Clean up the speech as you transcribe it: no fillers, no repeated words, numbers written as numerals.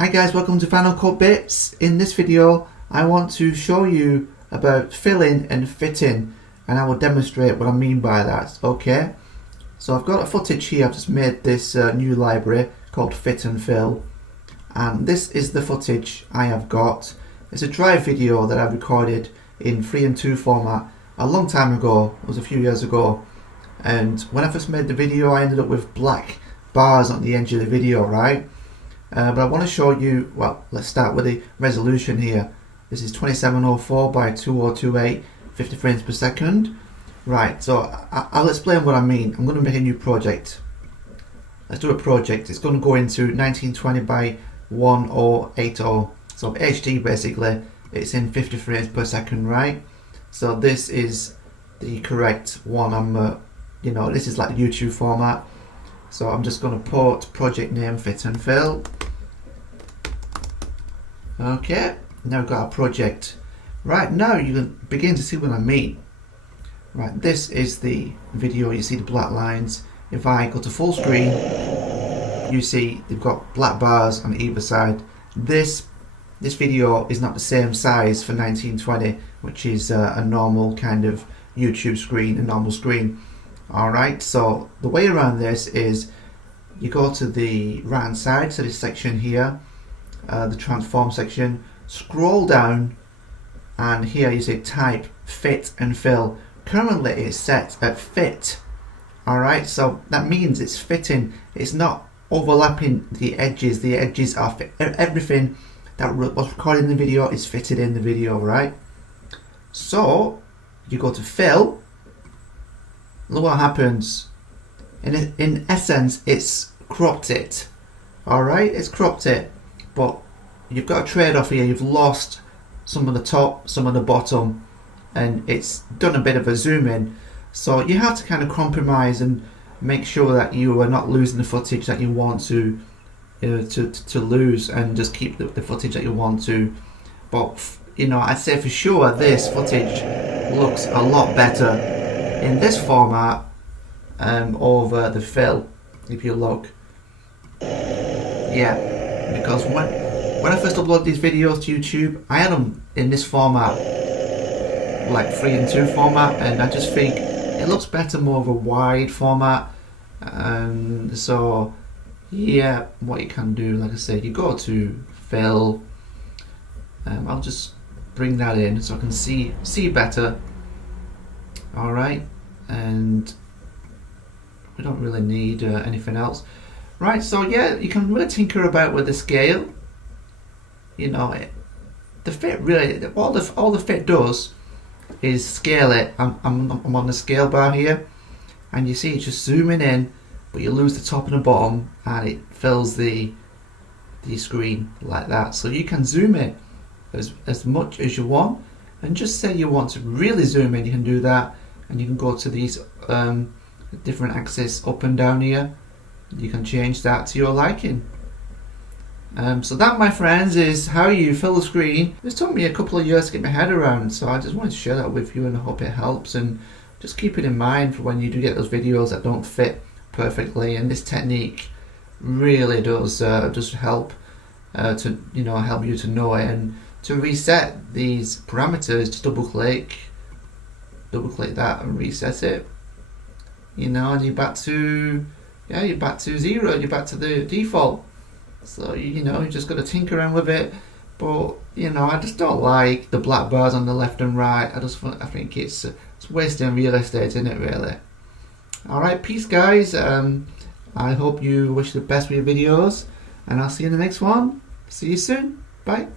Hi guys, welcome to Final Cut Bits. In this video I want to show you about filling and fitting, and I will demonstrate what I mean by that. Okay, so I've got a footage here. I've just made this new library called Fit and Fill, and this is the footage I have got. It's a drive video that I recorded in 3 and 2 format a long time ago. It was a few years ago, and when I first made the video I ended up with black bars on the edge of the video, right? But I want to show you, well, let's start with the resolution here. This is 2704 by 2028, 50 frames per second. Right, so I'll explain what I mean. I'm going to make a new project. Let's do a project. It's going to go into 1920 by 1080. So HD basically, it's in 50 frames per second, right? So this is the correct one. This is like YouTube format. So I'm just going to put project name Fit and Fill. Okay, now we've got our project. Right, now you can begin to see what I mean. Right, this is the video. You see the black lines. If I go to full screen, you see they've got black bars on either side. This video is not the same size for 1920, which is a normal kind of YouTube screen, a normal screen. Alright, so the way around this is you go to the right hand side, so this section here, the transform section, scroll down, and here you say type fit and fill. Currently it's set at fit. Alright, so that means it's fitting, it's not overlapping the edges. The edges are fit. Everything that was recorded in the video is fitted in the video, right? So you go to fill. Look what happens. In essence, it's cropped it. Alright, it's cropped it. But you've got a trade-off here. You've lost some of the top, some of the bottom, and it's done a bit of a zoom in. So you have to kind of compromise and make sure that you are not losing the footage that you want to lose, and just keep the footage that you want to. But I'd say for sure this footage looks a lot better in this format over the fill. If you look, yeah, because when I first uploaded these videos to YouTube, I had them in this format, like 3 and 2 format, and I just think it looks better, more of a wide format. So yeah, what you can do, like I said, you go to fill. I'll just bring that in so I can see better. Alright, and we don't really need anything else. Right, so yeah, you can really tinker about with the scale. The fit really, all the fit does is scale it. I'm on the scale bar here, and you see it's just zooming in, but you lose the top and the bottom, and it fills the screen like that. So you can zoom it as much as you want, and just say you want to really zoom in, you can do that, and you can go to these different axes up and down here. You can change that to your liking. So that, my friends, is how you fill the screen. This took me a couple of years to get my head around, so I just wanted to share that with you, and I hope it helps. And just keep it in mind for when you do get those videos that don't fit perfectly. And this technique really does help to help you to know it, and to reset these parameters. Just double click that and reset it. And you're back to you're back to 0. You're back to the default. So you just got to tinker around with it. But I just don't like the black bars on the left and right. I think it's wasting real estate, isn't it, really? Alright, peace guys. I hope you wish the best with your videos, and I'll see you in the next one. See you soon. Bye.